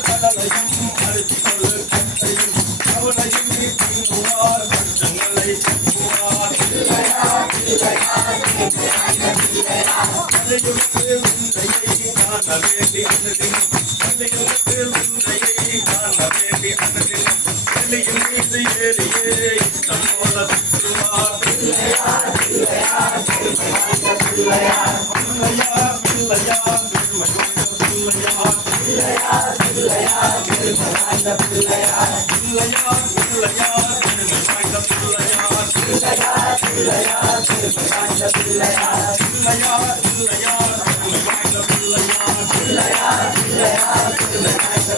கடலையும் அழைத்து கொள்ளு கட்டையும் அவனையும் நீக்குவார் கஷ்டங்களை போக்குவார் கலையுக்கு உன்னையை காண வேண்டி அனுதினம் கலையுக்கு உன்னையை காண வேண்டி அனுதினம் கலையின் மீது ஏறியே இஷ்டம் போல சுற்றுவார் பிள்ளையார் பிள்ளையார் பிள்ளையார் பிள்ளையார் பிள்ளையார் பிள்ளையார் பிள்ளையார் பிள்ளையார் பிள்ளையார் பிள்ளையார் பிள்ளையார் பிள்ளையார் பிள்ளையார்